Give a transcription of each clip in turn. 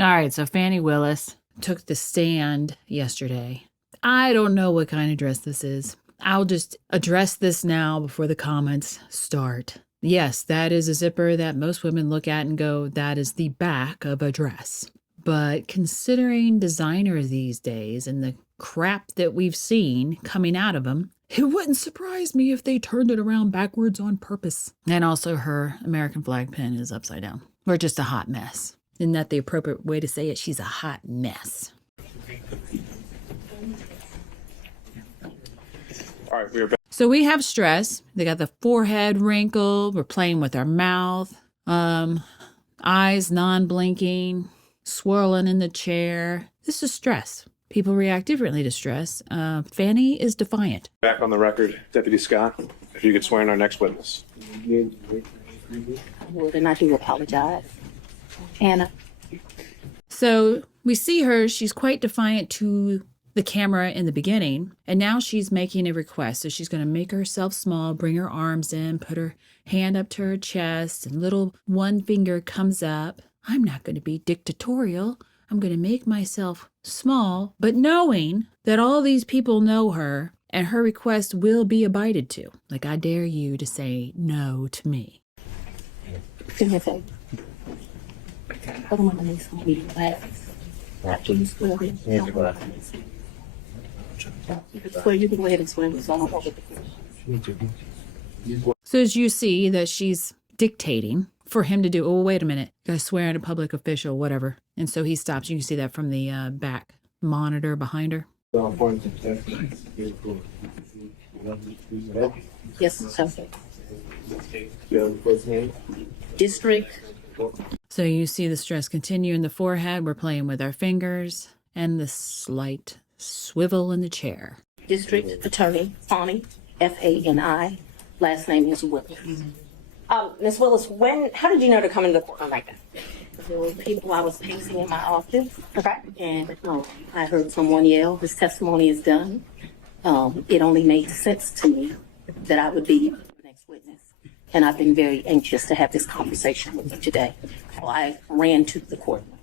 All right, so Fani Willis took the stand yesterday. I don't know what kind of dress this is. I'll just address this now before the comments start. Yes, that is a zipper that most women look at and go, that is the back of a dress. But considering designers these days and the crap that we've seen coming out of them, it wouldn't surprise me if they turned it around backwards on purpose. And also her American flag pin is upside down. Or just a hot mess. Isn't that the appropriate way to say it? She's a hot mess. All right, we're back. So we have stress. They got the forehead wrinkle. We're playing with our mouth. Eyes non-blinking. Swirling in the chair. This is stress. People react differently to stress. Fani is defiant. Back on the record, Deputy Scott, if you could swear in our next witness. Well, then I do apologize. Anna. So we see her. She's quite defiant to the camera in the beginning. And now she's making a request. So she's going to make herself small, bring her arms in, put her hand up to her chest, and little one finger comes up. I'm not going to be dictatorial. I'm going to make myself small, but knowing that all these people know her and her request will be abided to. Like, I dare you to say no to me. Do me a favor. Put them on my knees and read glasses. After you swear, you can go ahead and swear me so I don't over the. So as you see that she's dictating for him to do, oh, wait a minute, gotta swear at a public official, whatever. And so he stops. You can see that from the back monitor behind her. Yes, sir. District. So you see the stress continue in the forehead. We're playing with our fingers and the slight swivel in the chair. District Attorney Fani, Fani. Last name is Willis. Ms. Willis, how did you know to come into the courtroom like that? There were people I was pacing in my office. Okay. And I heard someone yell, his testimony is done. It only made sense to me that I would be the next witness. And I've been very anxious to have this conversation with you today. So I ran to the courtroom.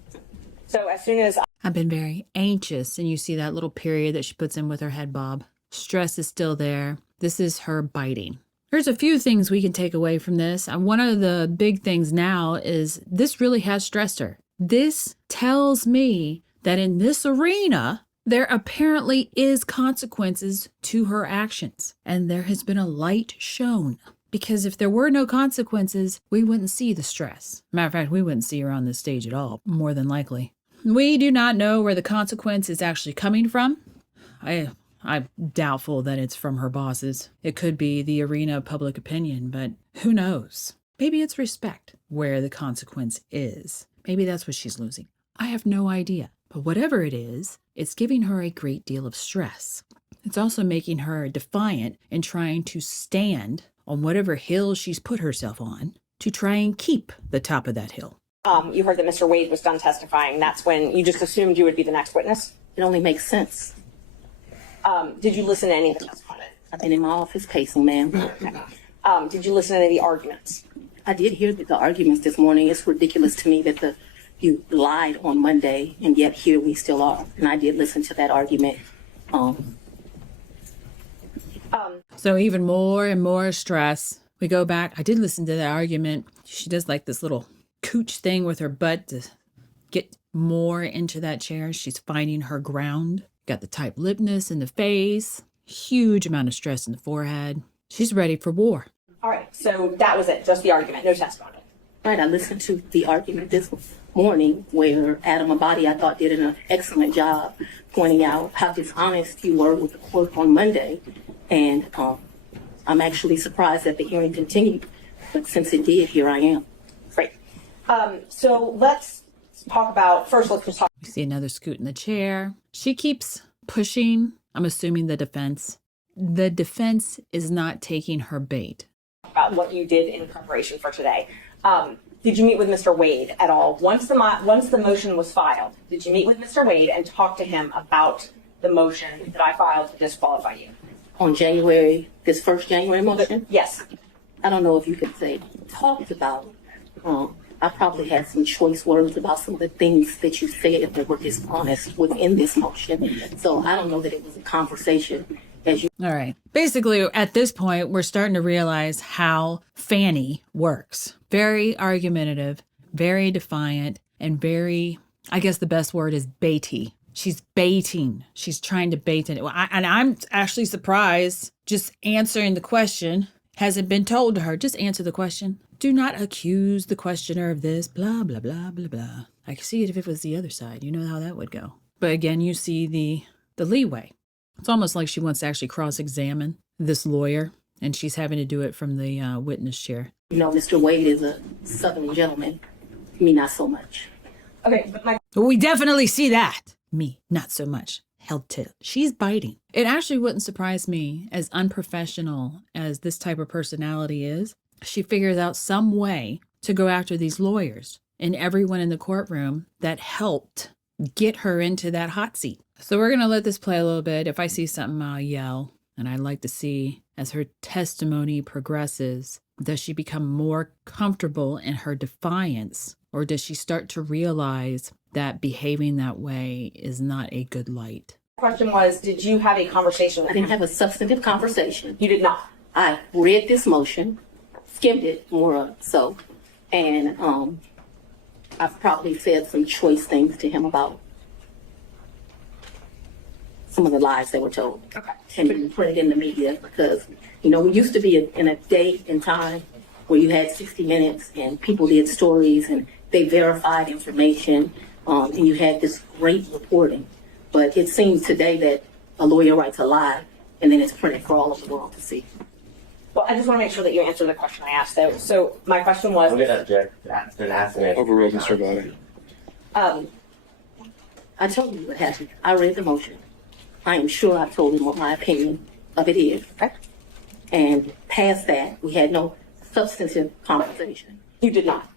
So as soon as I've been very anxious. And you see that little period that she puts in with her head bob. Stress is still there. This is her biting. There's a few things we can take away from this. And one of the big things now is this really has stressed her. This tells me that in this arena, there apparently is consequences to her actions. And there has been a light shown. Because if there were no consequences, we wouldn't see the stress. Matter of fact, we wouldn't see her on this stage at all, more than likely. We do not know where the consequence is actually coming from. I'm doubtful that it's from her bosses. It could be the arena of public opinion, but who knows? Maybe it's respect where the consequence is. Maybe that's what she's losing. I have no idea. But whatever it is, it's giving her a great deal of stress. It's also making her defiant and trying to stand on whatever hill she's put herself on to try and keep the top of that hill. you heard that Mr. Wade was done testifying, that's when you just assumed you would be the next witness? It only makes sense. Did you listen to any of the testimony? I've been in my office pacing, ma'am. Okay. Did you listen to any of the arguments? I did hear the arguments this morning. It's ridiculous to me that you lied on Monday, and yet here we still are. And I did listen to that argument. So even more and more stress. We go back. I did listen to that argument. She does like this little cooch thing with her butt to get more into that chair. She's finding her ground. Got the tight lippedness in the face. Huge amount of stress in the forehead. She's ready for war. All right, so that was it, just the argument, no testimony. Right, I listened to the argument this morning where Adam Abadi, I thought, did an excellent job pointing out how dishonest you were with the court on Monday. And I'm actually surprised that the hearing continued. But since it did, here I am. Great. So let's talk about, first let's just talk. You see another scoot in the chair. She keeps pushing, I'm assuming, the defense. The defense is not taking her bait. About what you did in preparation for today. Did you meet with Mr. Wade at all? Once the motion was filed, did you meet with Mr. Wade and talk to him about the motion that I filed to disqualify you? On January, this first January motion? Yes. I don't know if you could say talked about. I probably had some choice words about some of the things that you said that were dishonest within this motion. So I don't know that it was a conversation as you. All right. Basically, at this point, we're starting to realize how Fani works. Very argumentative, very defiant, and very, I guess the best word is baity. She's baiting. She's trying to bait it. And I'm actually surprised just answering the question hasn't been told to her. Just answer the question. Do not accuse the questioner of this, blah, blah, blah, blah, blah. I could see it if it was the other side. You know how that would go. But again, you see the leeway. It's almost like she wants to actually cross-examine this lawyer, and she's having to do it from the witness chair. You know, Mr. Wade is a Southern gentleman. Me, not so much. Okay, but We definitely see that. Me, not so much. Held to. She's biting. It actually wouldn't surprise me, as unprofessional as this type of personality is, she figures out some way to go after these lawyers and everyone in the courtroom that helped get her into that hot seat. So we're going to let this play a little bit. If I see something, I'll yell. And I'd like to see, as her testimony progresses, does she become more comfortable in her defiance? Or does she start to realize that behaving that way is not a good light? question was, did you have a conversation I with didn't him? have a substantive conversation. You did not. I read this motion, skimmed it more so, and I've probably said some choice things to him about some of the lies they were told. Okay. And then put it in the media because, you know, we used to be in a day and time where you had 60 Minutes and people did stories and they verified information and you had this great reporting. But it seems today that a lawyer writes a lie and then it's printed for all of the world to see. Well, I just want to make sure that you answer the question I asked. So my question was, I'm going to object to that. Been asking it. Overruled, Mr. Body. I told you what happened. I read the motion. I am sure I told him what my opinion of it is. okay, And past that, we had no substantive conversation. you did not.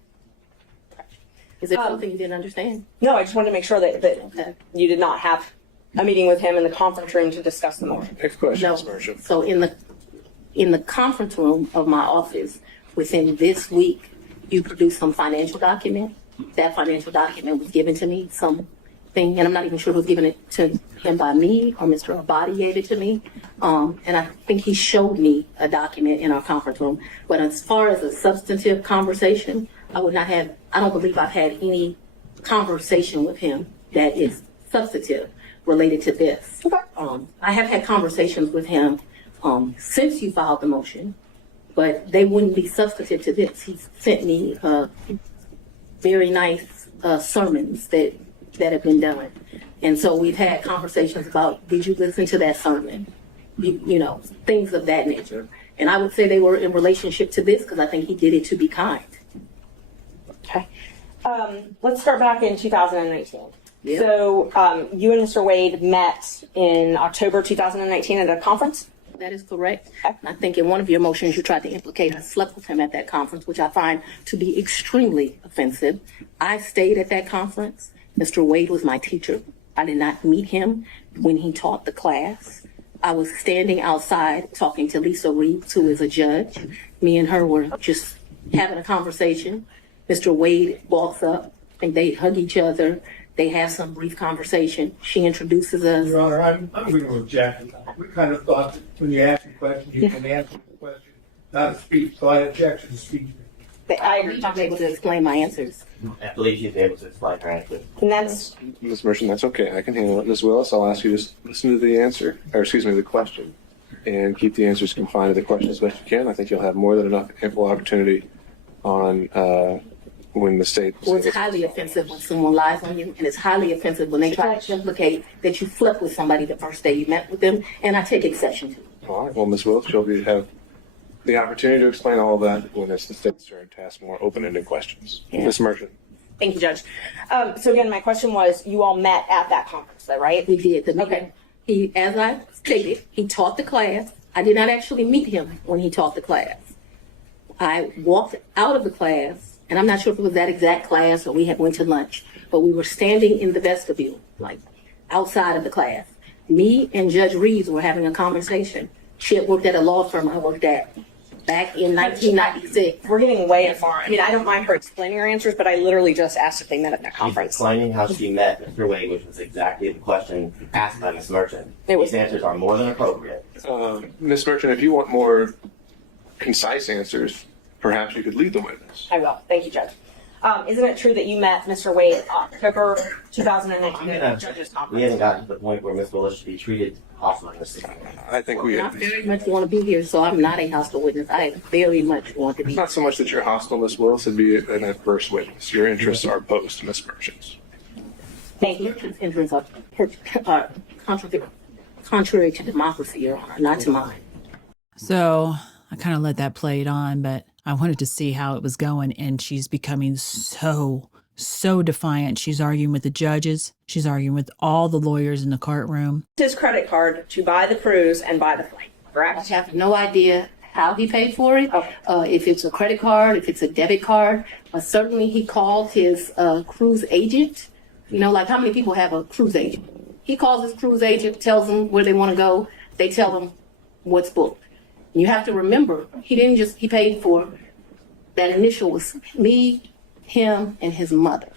Is there something you didn't understand? No, I just wanted to make sure that Okay. you did not have a meeting with him in the conference room to discuss the motion. Next question, No. Ms. Mersham. So in the conference room of my office, within this week, you produced some financial document. That financial document was given to me, something, and I'm not even sure who was giving it to him by me or Mr. Abadi gave it to me. And I think he showed me a document in our conference room. But as far as a substantive conversation, I don't believe I've had any conversation with him that is substantive related to this. Okay. I have had conversations with him since you filed the motion, but they wouldn't be substantive to this. He sent me very nice sermons that have been done. And so we've had conversations about, did you listen to that sermon? You know, things of that nature. And I would say they were in relationship to this because I think he did it to be kind. Okay. Let's start back in 2019. Yeah. So you and Mr. Wade met in October 2019 at a conference? That is correct. I think in one of your motions, you tried to implicate I slept with him at that conference, which I find to be extremely offensive. I stayed at that conference. Mr. Wade was my teacher. I did not meet him when he taught the class. I was standing outside talking to Lisa Reeves, who is a judge. Me and her were just having a conversation. Mr. Wade walks up and they hug each other. They have some brief conversation. She introduces us. Your Honor, I'm going to object. We kind of thought that when you ask a question, you can answer the question, not a speech. So I object to the speech. I believe I'm able to explain my answers. I believe she's able to explain her answer. And that's, Ms. Mersham, that's okay. I can handle it. Ms. Willis, I'll ask you to listen to the answer, or excuse me, the question, and keep the answers confined to the question as best you can. I think you'll have more than enough ample opportunity on when the state. Well, it's highly offensive when someone lies on you, and it's highly offensive when they try to implicate that you slept with somebody the first day you met with them, and I take exception to it. All right. Well, Ms. Willis, you'll have the opportunity to explain all of that when it's the state's turn to ask more open-ended questions. Yeah. Ms. Mersham. thank you, Judge. So again, my question was, you all met at that conference, though, right? We did the meeting. Okay. He, as I stated, he taught the class. I did not actually meet him when he taught the class. I walked out of the class, and I'm not sure if it was that exact class or we had went to lunch, but we were standing in the vestibule, like outside of the class. Me and Judge Reeves were having a conversation. She had worked at a law firm I worked at back in 1996. We're getting way far. I mean, I don't mind her explaining her answers, but I literally just asked if they met at that She's conference. explaining how she met Mr. Wade, which was exactly the question asked by Ms. Merchant. These answers are more than appropriate. Ms. Merchant, if you want more concise answers, perhaps you could lead the witness. I will. Thank you, Judge. Isn't it true that you met Mr. Wade in October 2019 at the judge's We conference? haven't gotten to the point where Ms. Willis should be treated hostile in this city. I think we I very much want to be here, so I'm not a hostile witness. I very much want to be. It's not so much that you're hostile, Ms. Willis, it'd be an adverse witness. Your interests are opposed to Ms. Merchant's. Thank you. Interests are contrary to democracy, Your Honor, not to mine. So I kind of let that play it on, but I wanted to see how it was going. And she's becoming so defiant. She's arguing with the judges. She's arguing with all the lawyers in the courtroom. His credit card to buy the cruise and buy the flight, I correct? have no idea how he paid for it, if it's a credit card, if it's a debit card. Certainly he called his cruise agent. You know, like how many people have a cruise agent? He calls his cruise agent, tells them where they want to go. They tell him what's booked. You have to remember, he paid for, that initial was me, him, and his mother.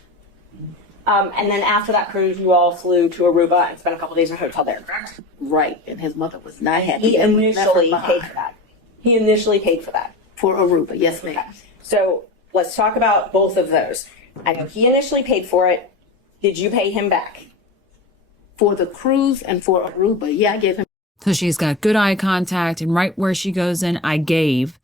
And then after that cruise, you all flew to Aruba and spent a couple days in a hotel there, correct? Right, and his mother was not happy. He that we left her initially behind. paid for that. He initially paid for that. For Aruba, yes ma'am. So let's talk about both of those. I know he initially paid for it. Did you pay him back? For the cruise and for Aruba, yeah, I gave him. So she's got good eye contact, and right where she goes in, I gave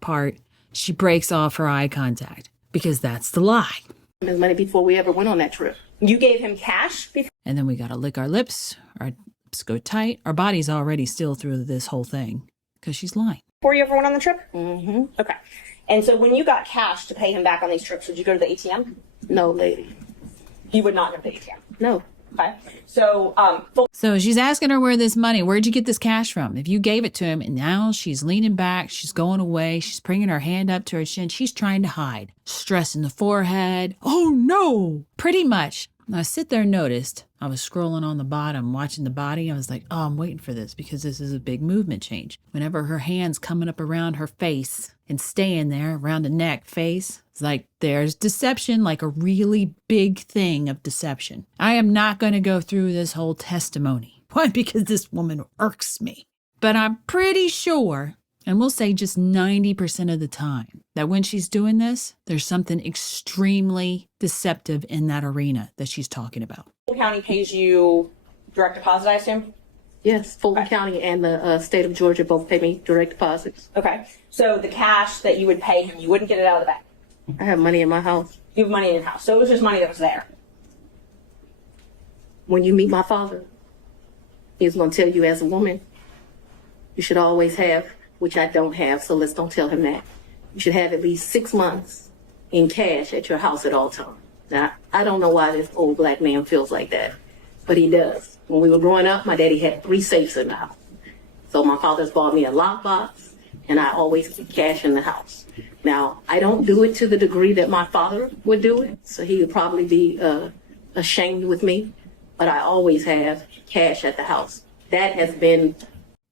part, she breaks off her eye contact because that's the lie. His money before we ever went on that trip. You gave him cash before? And then we got to lick our lips go tight. Our body's already still through this whole thing because she's lying. Before you ever went on the trip? Mm-hmm. Okay. And so when you got cash to pay him back on these trips, would you go to the ATM? No, lady. You would not go to the ATM. No. Okay. So, So she's asking her where'd you get this cash from? If you gave it to him, and now she's leaning back, she's going away, she's bringing her hand up to her chin, she's trying to hide. Stress in the forehead. Oh no! Pretty much. I sit there and noticed, I was scrolling on the bottom, watching the body. I was like, oh, I'm waiting for this because this is a big movement change. Whenever her hand's coming up around her face and staying there around the neck, face, it's like there's deception, like a really big thing of deception. I am not going to go through this whole testimony. Why? Because this woman irks me. But I'm pretty sure, and we'll say just 90% of the time, that when she's doing this, there's something extremely deceptive in that arena that she's talking about. Fulton County pays you direct deposit, I assume? Yes, Fulton County and the state of Georgia both pay me direct deposits. Okay. So the cash that you would pay him, you wouldn't get it out of the bank. I have money in my house. You have money in your house. So it was just money that was there. When you meet my father, he's going to tell you as a woman, you should always have, which I don't have, so let's don't tell him that. You should have at least 6 months in cash at your house at all times. Now, I don't know why this old black man feels like that, but he does. When we were growing up, my daddy had 3 safes in the house. So my father's bought me a lockbox, and I always keep cash in the house. Now, I don't do it to the degree that my father would do it, so he would probably be ashamed with me, but I always have cash at the house. That has been...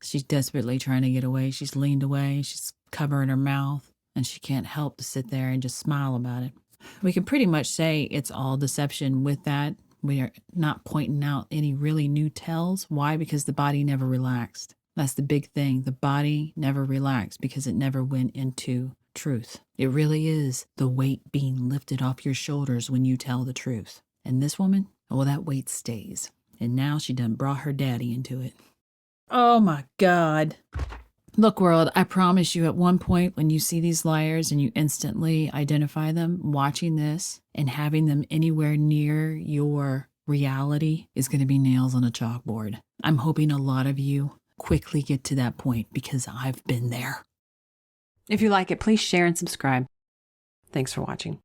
She's desperately trying to get away. She's leaned away. She's covering her mouth, and she can't help to sit there and just smile about it. We can pretty much say it's all deception with that. We are not pointing out any really new tells. Why? Because the body never relaxed. That's the big thing. The body never relaxed because it never went into truth. It really is the weight being lifted off your shoulders when you tell the truth. And this woman, well, that weight stays. And now she done brought her daddy into it. Oh my God. Look, world, I promise you at one point when you see these liars and you instantly identify them, watching this and having them anywhere near your reality is going to be nails on a chalkboard. I'm hoping a lot of you quickly get to that point because I've been there. If you like it, please share and subscribe. Thanks for watching.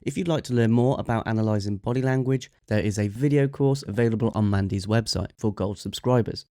If you'd like to learn more about analysing body language, there is a video course available on Mandy's website for gold subscribers.